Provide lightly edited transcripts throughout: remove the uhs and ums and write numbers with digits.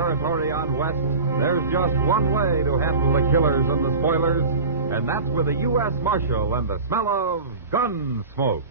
territory on west, there's just one way to handle the killers and the spoilers, and that's with a U.S. Marshal and the smell of gun smoke.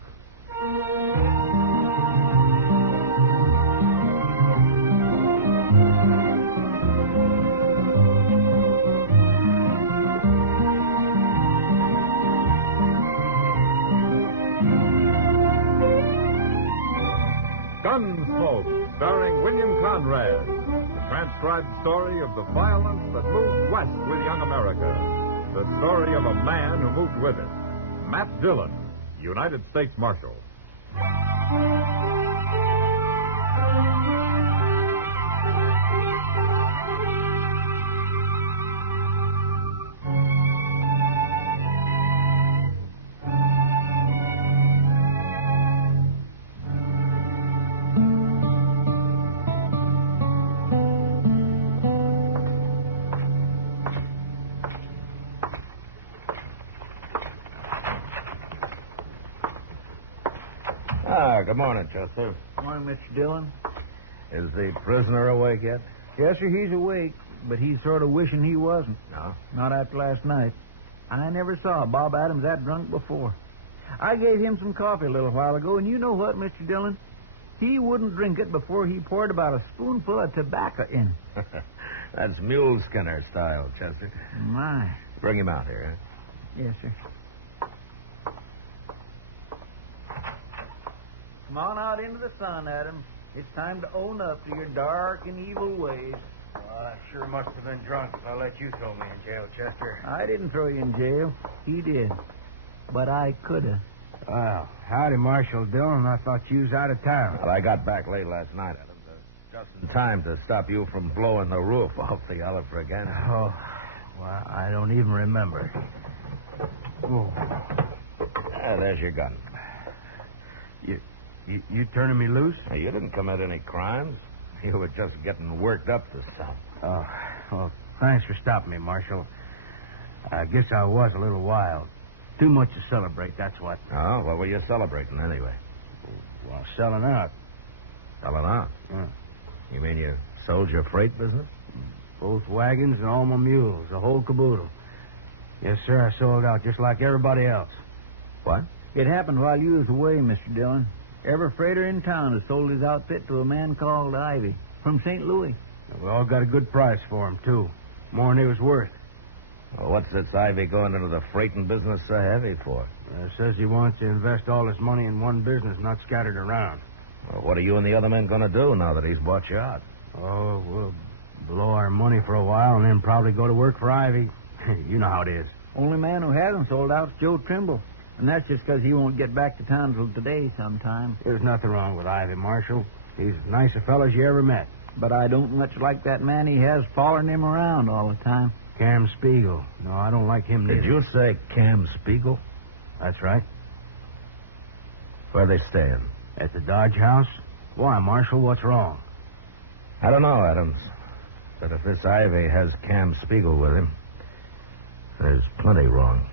Gunsmoke, starring William Conrad. The transcribed story of the violence that moved west with young America. The story of a man who moved with it. Matt Dillon, United States Marshal. Good morning, Chester. Good morning, Mr. Dillon. Is the prisoner awake yet? Yes, sir, he's awake, but he's sort of wishing he wasn't. No? Not after last night. I never saw Bob Adams that drunk before. I gave him some coffee a little while ago, and you know what, Mr. Dillon? He wouldn't drink it before he poured about a spoonful of tobacco in. That's Mule Skinner style, Chester. My. Bring him out here, huh? Yes, sir. Come on out into the sun, Adams. It's time to own up to your dark and evil ways. Well, I sure must have been drunk if I let you throw me in jail, Chester. I didn't throw you in jail. He did. But I could have. Well, howdy, Marshal Dillon. I thought you was out of town. Well, I got back late last night, Adams. Just in time to stop you from blowing the roof off the Ellis again. Oh, well, I don't even remember. Oh. There's your gun. You turning me loose? Now, you didn't commit any crimes. You were just getting worked up to something. Oh, well, thanks for stopping me, Marshal. I guess I was a little wild. Too much to celebrate, that's what. Oh, what were you celebrating anyway? Well, selling out. Selling out? Yeah. You mean you sold your freight business? Both wagons and all my mules, the whole caboodle. Yes, sir, I sold out just like everybody else. What? It happened while you was away, Mr. Dillon. Every freighter in town has sold his outfit to a man called Ivy from St. Louis. We all got a good price for him, too. More than he was worth. Well, what's this Ivy going into the freighting business so heavy for? Says he wants to invest all his money in one business, not scattered around. Well, what are you and the other men going to do now that he's bought you out? Oh, we'll blow our money for a while and then probably go to work for Ivy. You know how it is. Only man who hasn't sold out's Joe Trimble. And that's just because he won't get back to town till today sometime. There's nothing wrong with Ivy, Marshal. He's as nice a fellow as you ever met. But I don't much like that man he has following him around all the time. Cam Spiegel. No, I don't like him neither. Did you say Cam Spiegel? That's right. Where are they staying? At the Dodge House? Why, Marshal, what's wrong? I don't know, Adams. But if this Ivy has Cam Spiegel with him, there's plenty wrong.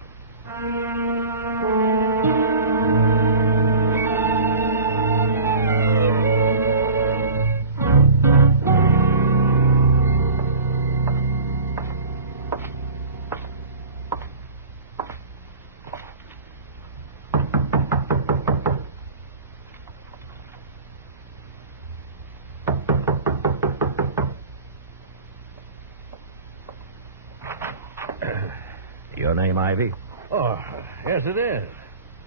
Your name, Ivy? Oh, yes, it is.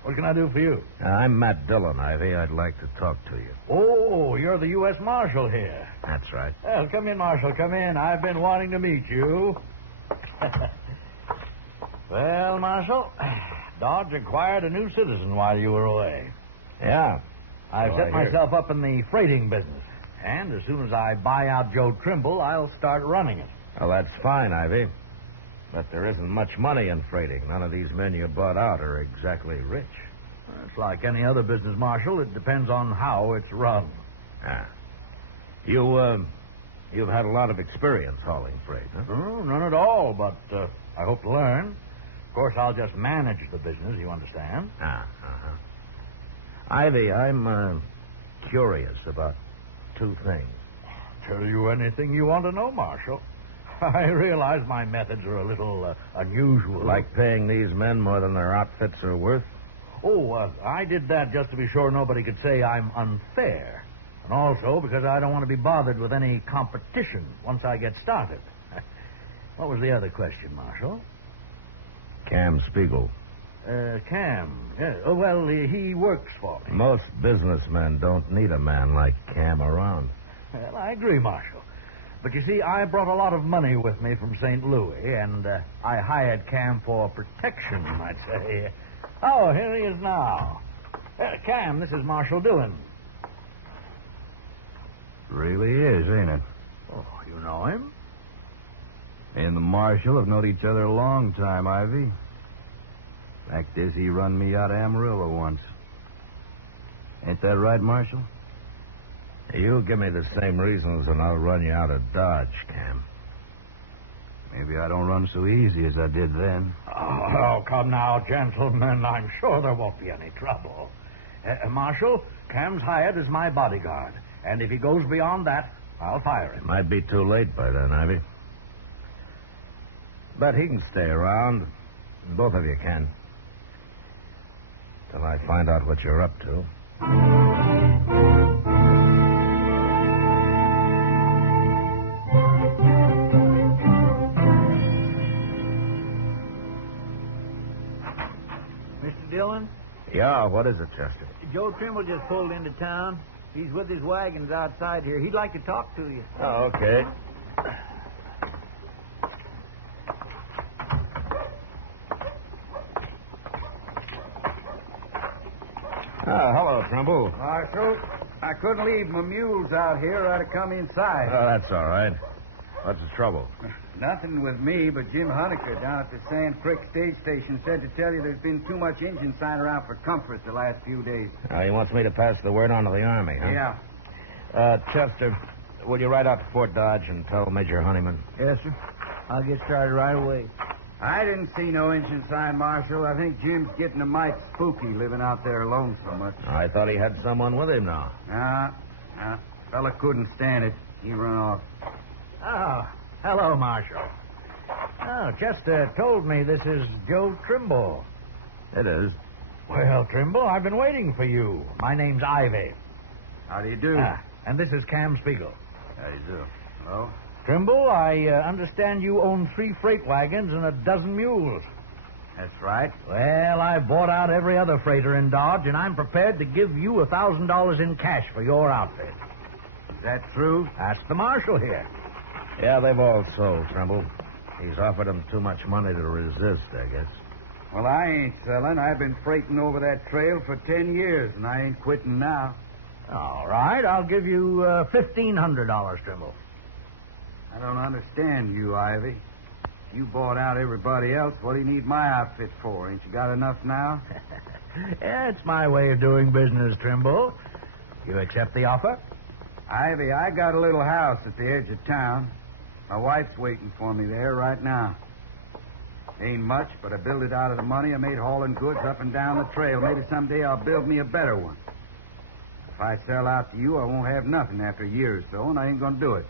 What can I do for you? I'm Matt Dillon, Ivy. I'd like to talk to you. Oh, you're the U.S. Marshal here. That's right. Well, come in, Marshal, come in. I've been wanting to meet you. Well, Marshal, Dodge acquired a new citizen while you were away. Yeah. I've So set I hear. myself up in the freighting business. And as soon as I buy out Joe Trimble, I'll start running it. Well, that's fine, Ivy. But there isn't much money in freighting. None of these men you bought out are exactly rich. It's like any other business, Marshal. It depends on how it's run. Ah. You've had a lot of experience hauling freight, huh? Oh, none at all, but I hope to learn. Of course, I'll just manage the business, you understand? Uh-huh. Ivy, I'm curious about two things. tell you anything you want to know, Marshal. I realize my methods are a little unusual. Like paying these men more than their outfits are worth? Oh, I did that just to be sure nobody could say I'm unfair. And also because I don't want to be bothered with any competition once I get started. What was the other question, Marshal? Cam Spiegel. Cam. Yeah. Oh, well, he works for me. Most businessmen don't need a man like Cam around. Well, I agree, Marshal. But you see, I brought a lot of money with me from St. Louis, and I hired Cam for protection, you might say. Oh, here he is now. Cam, this is Marshal Dillon. Really is, ain't it? Oh, you know him? Me and the Marshal have known each other a long time, Ivy. Fact is, he run me out of Amarillo once. Ain't that right, Marshal? You give me the same reasons and I'll run you out of Dodge, Cam. Maybe I don't run so easy as I did then. Oh, come now, gentlemen. I'm sure there won't be any trouble. Marshal, Cam's hired as my bodyguard. And if he goes beyond that, I'll fire him. Might be too late by then, Ivy. But he can stay around. Both of you can. Till I find out what you're up to. Mr. Dillon? Yeah, what is it, Chester? Joe Trimble just pulled into town. He's with his wagons outside here. He'd like to talk to you. Oh, okay. Hello, Trimble. Marshal, I couldn't leave my mules out here. I'd have come inside. Oh, that's all right. What's the trouble? Nothing with me, but Jim Honecker down at the Sand Creek Stage Station said to tell you there's been too much engine sign around for comfort the last few days. He wants me to pass the word on to the Army, huh? Yeah. Chester, will you ride out to Fort Dodge and tell Major Honeyman? Yes, sir. I'll get started right away. I didn't see no engine sign, Marshal. I think Jim's getting a mite spooky living out there alone so much. I thought he had someone with him now. Fella couldn't stand it. He run off. Oh, hello, Marshal. Oh, Chester told me this is Joe Trimble. It is. Well, Trimble, I've been waiting for you. My name's Ivy. How do you do? And this is Cam Spiegel. How do you do? Hello? Trimble, I understand you own 3 freight wagons and a dozen mules. That's right. Well, I've bought out every other freighter in Dodge, and I'm prepared to give you $1,000 in cash for your outfit. Is that true? That's the Marshal here. Yeah, they've all sold, Trimble. He's offered them too much money to resist, I guess. Well, I ain't selling. I've been freighting over that trail for 10 years, and I ain't quitting now. All right, I'll give you $1,500, Trimble. I don't understand you, Ivy. You bought out everybody else. What do you need my outfit for? Ain't you got enough now? Yeah, it's my way of doing business, Trimble. You accept the offer? Ivy, I got a little house at the edge of town. My wife's waiting for me there right now. Ain't much, but I built it out of the money I made hauling goods up and down the trail. Maybe someday I'll build me a better one. If I sell out to you, I won't have nothing after a year or so, and I ain't going to do it.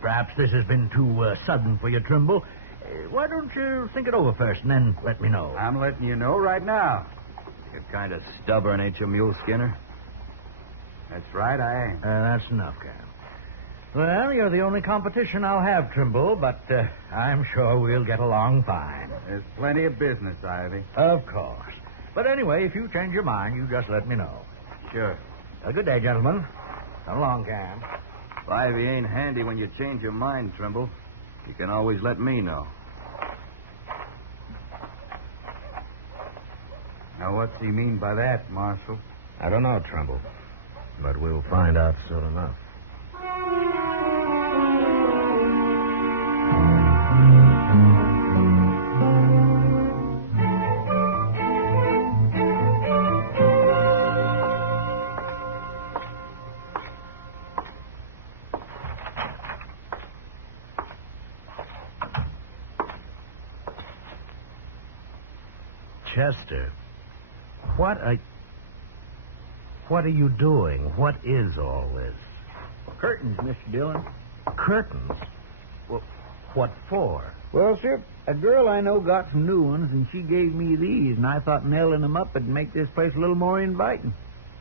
Perhaps this has been too sudden for you, Trimble. Why don't you think it over first and then let me know? I'm letting you know right now. You're kind of stubborn, ain't you, Mule Skinner? That's right, I am. That's enough, Cam. Well, you're the only competition I'll have, Trimble, but I'm sure we'll get along fine. There's plenty of business, Ivy. Of course. But anyway, if you change your mind, you just let me know. Sure. Good day, gentlemen. Come along, Cam. If Ivy ain't handy when you change your mind, Trimble, you can always let me know. Now, what's he mean by that, Marshal? I don't know, Trimble, but we'll find out soon enough. Chester, what are you doing? What is all this? Curtains, Mr. Dillon. Curtains? Well, what for? Well, sir, a girl I know got some new ones, and she gave me these, and I thought nailing them up would make this place a little more inviting,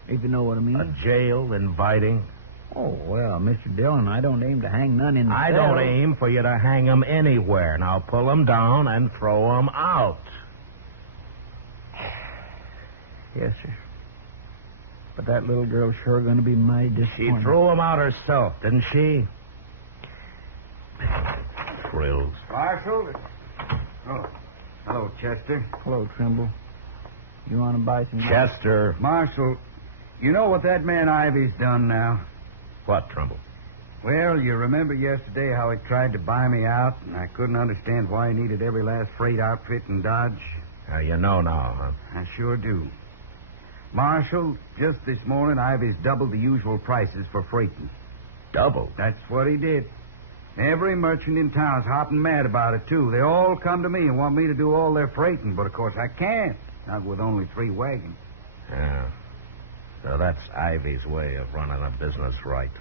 if you know what I mean. A jail inviting? Oh, well, Mr. Dillon, I don't aim to hang none in the I cell. don't aim for you to hang 'em anywhere. Now pull 'em down and throw 'em out. Yes, sir. But that little girl's sure going to be mighty She disappointed. threw 'em out herself, didn't she? Frills. Marshal? Oh, hello, Chester. Hello, Trimble. You want to buy some... Chester. Marshal, you know what that man Ivy's done now? What, Trumbull? Well, you remember yesterday how he tried to buy me out, and I couldn't understand why he needed every last freight outfit in Dodge? You know now, huh? I sure do. Marshal, just this morning, Ivy's doubled the usual prices for freighting. Double? That's what he did. Every merchant in town's hopping mad about it, too. They all come to me and want me to do all their freighting, but of course I can't. Not with only 3 wagons. Yeah. So that's Ivy's way of running a business right.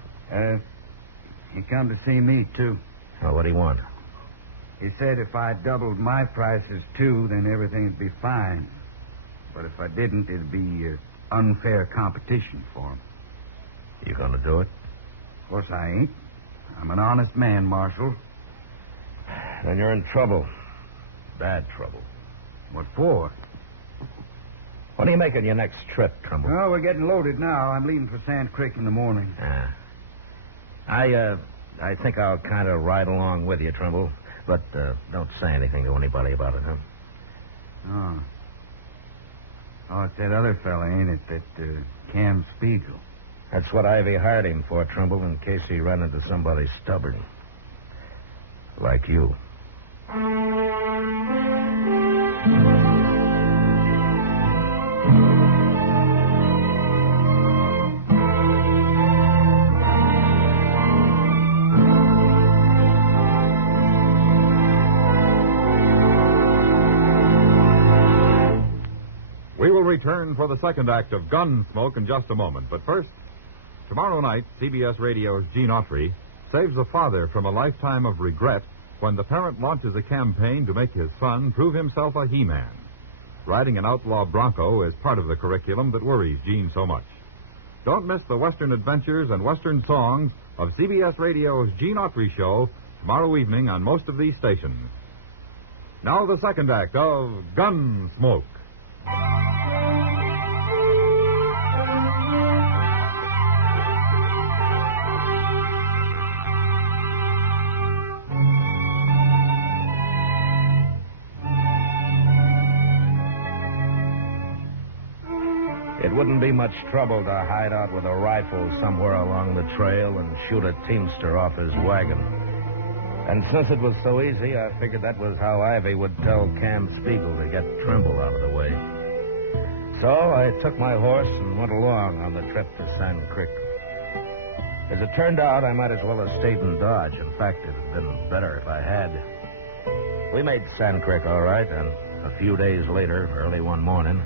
He come to see me, too. Well, what do you want? He said if I doubled my prices, too, then everything would be fine. But if I didn't, it'd be unfair competition for him. You gonna do it? Of course I ain't. I'm an honest man, Marshal. Then you're in trouble. Bad trouble. What for? When are you making your next trip, Trumbull? Well, we're getting loaded now. I'm leaving for Sand Creek in the morning. I think I'll kind of ride along with you, Trumbull. But don't say anything to anybody about it, huh? Oh, it's that other fella, ain't it? That Cam Spiegel. That's what Ivy hired him for, Trumbull, in case he ran into somebody stubborn. Like you. We will return for the second act of Gunsmoke in just a moment. But first, tomorrow night, CBS Radio's Gene Autry saves a father from a lifetime of regret when the parent launches a campaign to make his son prove himself a he-man. Riding an outlaw bronco is part of the curriculum that worries Gene so much. Don't miss the Western adventures and Western songs of CBS Radio's Gene Autry Show tomorrow evening on most of these stations. Now the second act of Gunsmoke. It wouldn't be much trouble to hide out with a rifle somewhere along the trail and shoot a teamster off his wagon. And since it was so easy, I figured that was how Ivy would tell Cam Spiegel to get Trimble out of the way. So I took my horse and went along on the trip to Sand Creek. As it turned out, I might as well have stayed in Dodge. In fact, it had been better if I had. We made Sand Creek all right, and a few days later, early one morning,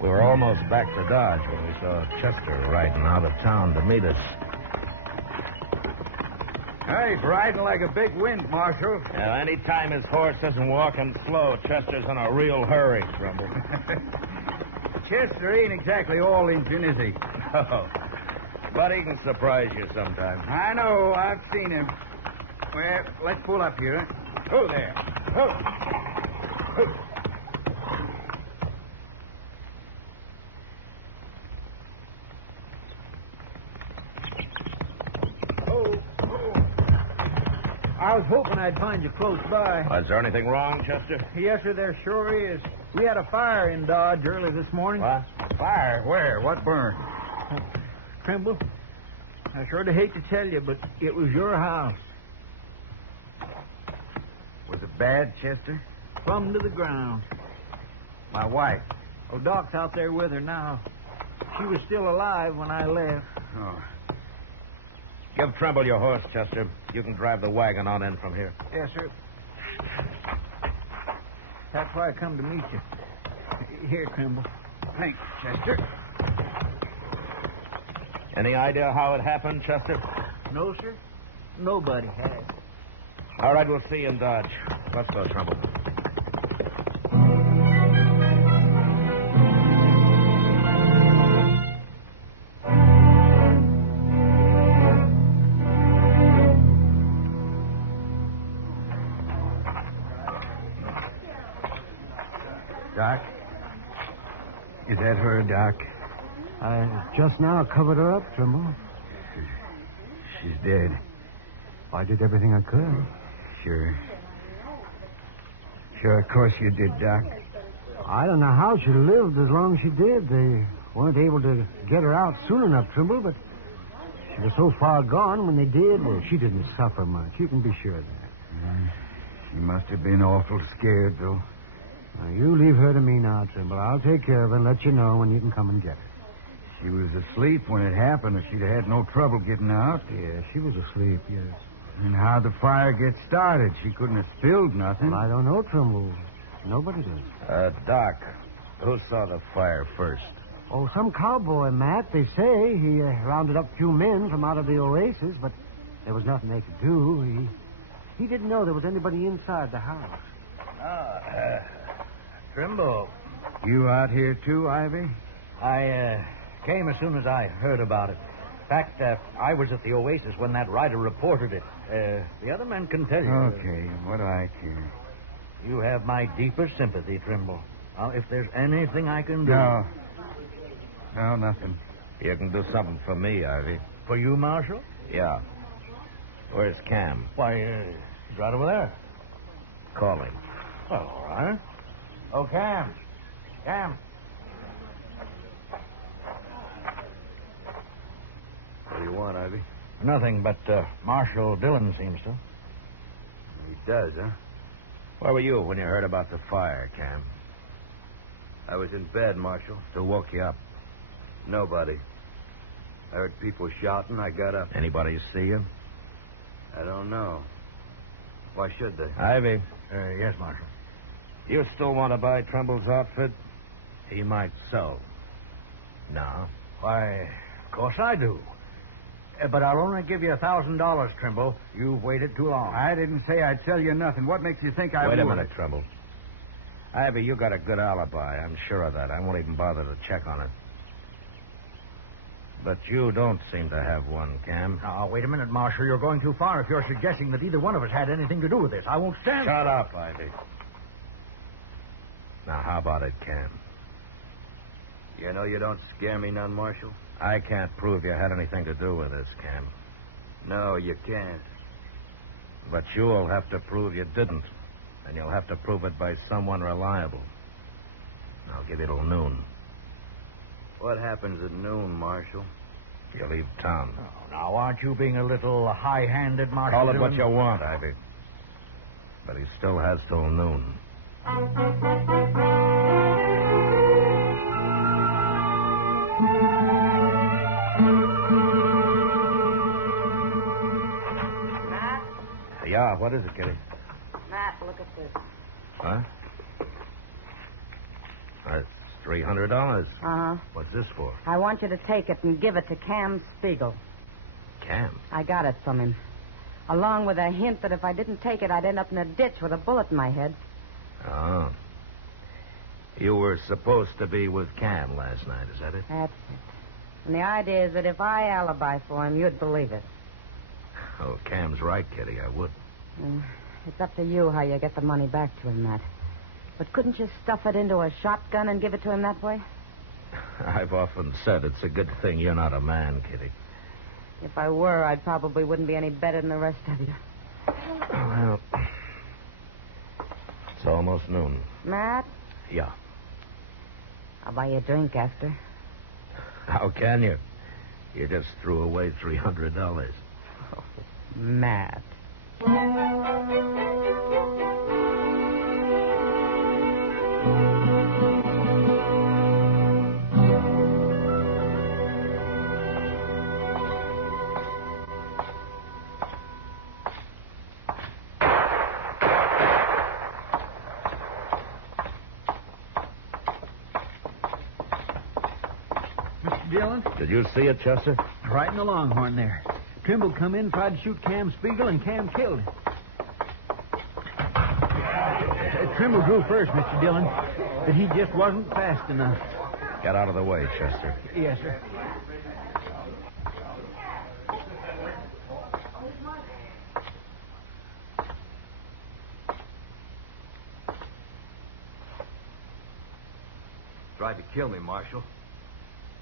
we were almost back to Dodge when we saw Chester riding out of town to meet us. Hey, he's riding like a big wind, Marshal. Any time his horse isn't walking slow, Chester's in a real hurry, Trumbull. Chester ain't exactly all Injun, is he? No. But he can surprise you sometimes. I know. I've seen him. Well, let's pull up here. Who there? Who? I was hoping I'd find you close by. Is there anything wrong, Chester? Yes, sir, there sure is. We had a fire in Dodge early this morning. What? Fire? Where? What burned? Trimble, I sure hate to tell you, but it was your house. Was it bad, Chester? Plumb to the ground. My wife. Oh, Doc's out there with her now. She was still alive when I left. Oh. Give Trimble your horse, Chester. You can drive the wagon on in from here. Yes, sir. That's why I come to meet you. Here, Trimble. Thanks, Chester. Any idea how it happened, Chester? No, sir. Nobody has. All right, we'll see you in Dodge. Let's go, Trumbull. Doc? Is that her, Doc? I just now covered her up, Trimble. She's dead. I did everything I could. Sure. Sure, of course you did, Doc. I don't know how she lived as long as she did. They weren't able to get her out soon enough, Trimble, but she was so far gone when they did. Well, she didn't suffer much. You can be sure of that. She must have been awful scared, though. Now, you leave her to me now, Trimble. I'll take care of her and let you know when you can come and get her. She was asleep when it happened, or she'd have had no trouble getting out. Yeah, she was asleep, yes. And how'd the fire get started? She couldn't have spilled nothing. Well, I don't know, Trimble. Nobody does. Doc, who saw the fire first? Oh, some cowboy, Matt, they say. He rounded up a few men from out of the oasis, but there was nothing they could do. He didn't know there was anybody inside the house. Trimble. You out here, too, Ivy? I came as soon as I heard about it. In fact, I was at the Oasis when that rider reported it. The other men can tell you. Okay, what do I care? You have my deepest sympathy, Trimble. Now, if there's anything I can do... No, nothing. You can do something for me, Ivy. For you, Marshal? Yeah. Where's Cam? Why, he's right over there. Call him. Well, all right. Oh, Cam. Cam. What do you want, Ivy? Nothing, but Marshal Dillon seems to. He does, huh? Where were you when you heard about the fire, Cam? I was in bed, Marshal. Who woke you up? Nobody. I heard people shouting. I got up. Anybody see you? I don't know. Why should they? Ivy. Yes, Marshal. You still want to buy Trumble's outfit? He might sell. No. Why, of course I do. But I'll only give you $1,000, Trimble. You've waited too long. I didn't say I'd sell you nothing. What makes you think I would? Wait a minute, Trimble. Ivy, you got a good alibi. I'm sure of that. I won't even bother to check on it. But you don't seem to have one, Cam. Now, wait a minute, Marshal. You're going too far if you're suggesting that either one of us had anything to do with this. I won't stand... Shut up, Ivy. Now, how about it, Cam? You know you don't scare me none, Marshal. I can't prove you had anything to do with this, Cam. No, you can't. But you'll have to prove you didn't. And you'll have to prove it by someone reliable. I'll give you till noon. What happens at noon, Marshal? You leave town. Oh, now, aren't you being a little high-handed, Marshal? Call it what you want, Ivy. But he still has till noon. Matt? Yeah, what is it, Kitty? Matt, look at this. Huh? That's $300. Uh-huh. What's this for? I want you to take it and give it to Cam Spiegel. Cam. I got it from him. Along with a hint that if I didn't take it, I'd end up in a ditch with a bullet in my head. Oh. You were supposed to be with Cam last night, is that it? That's it. And the idea is that if I alibi for him, you'd believe it. Oh, Cam's right, Kitty. I would. It's up to you how you get the money back to him, Matt. But couldn't you stuff it into a shotgun and give it to him that way? I've often said it's a good thing you're not a man, Kitty. If I were, I probably wouldn't be any better than the rest of you. Well, it's almost noon. Matt? Yeah. I'll buy you a drink after. How can you? You just threw away $300. Oh, Matt. Mr. Dillon? Did you see it, Chester? Right in the Longhorn there. Trimble come in, tried to shoot Cam Spiegel, and Cam killed him. Trimble drew first, Mr. Dillon, but he just wasn't fast enough. Get out of the way, Chester. Yes, sir. Tried to kill me, Marshal.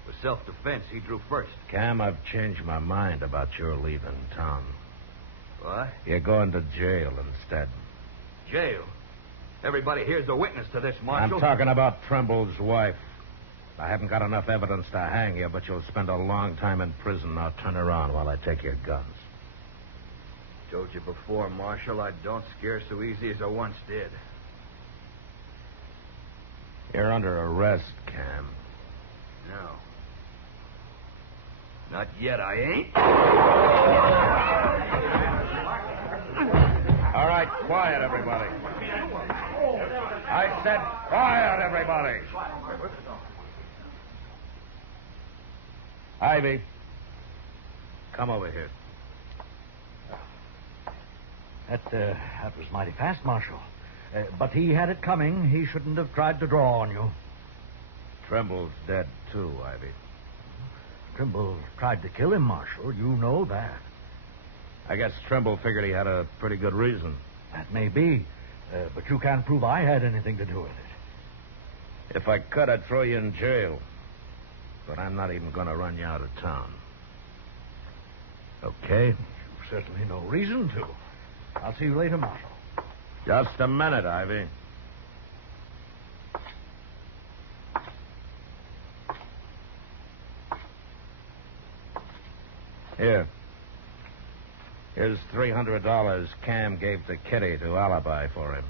For self-defense, he drew first. Cam, I've changed my mind about your leaving town. What? You're going to jail instead. Jail? Everybody here's a witness to this, Marshal. I'm talking about Trimble's wife. I haven't got enough evidence to hang you, but you'll spend a long time in prison. Now turn around while I take your guns. Told you before, Marshal, I don't scare so easy as I once did. You're under arrest, Cam. No. Not yet, I ain't. All right, quiet, everybody. I said quiet, everybody. Ivy, come over here. That was mighty fast, Marshal. But he had it coming. He shouldn't have tried to draw on you. Trimble's dead, too, Ivy. Trimble tried to kill him, Marshal. You know that. I guess Trimble figured he had a pretty good reason. That may be. But you can't prove I had anything to do with it. If I could, I'd throw you in jail. But I'm not even going to run you out of town. Okay? You've certainly no reason to. I'll see you later, Marshal. Just a minute, Ivy. Here. Here's $300 Cam gave to Kitty to alibi for him.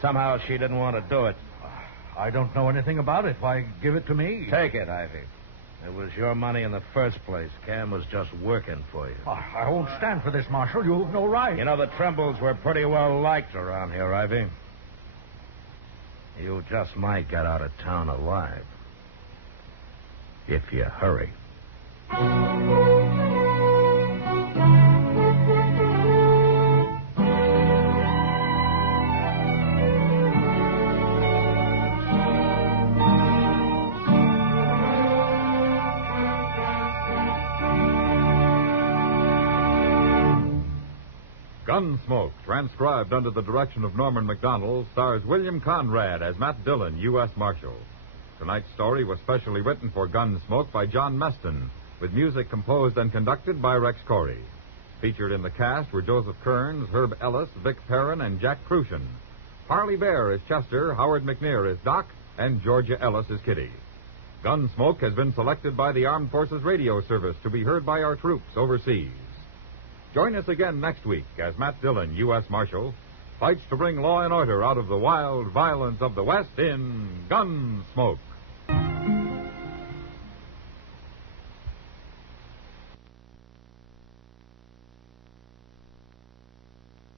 Somehow she didn't want to do it. I don't know anything about it. Why, give it to me. Take it, Ivy. It was your money in the first place. Cam was just working for you. I won't stand for this, Marshal. You've no right. You know, the Trimbles were pretty well liked around here, Ivy. You just might get out of town alive. If you hurry. Gunsmoke, transcribed under the direction of Norman MacDonnell, stars William Conrad as Matt Dillon, U.S. Marshal. Tonight's story was specially written for Gunsmoke by John Meston, with music composed and conducted by Rex Corey. Featured in the cast were Joseph Kearns, Herb Ellis, Vic Perrin, and Jack Crucian. Parley Baer is Chester, Howard McNear is Doc, and Georgia Ellis is Kitty. Gunsmoke has been selected by the Armed Forces Radio Service to be heard by our troops overseas. Join us again next week as Matt Dillon, U.S. Marshal, fights to bring law and order out of the wild violence of the West in Gunsmoke.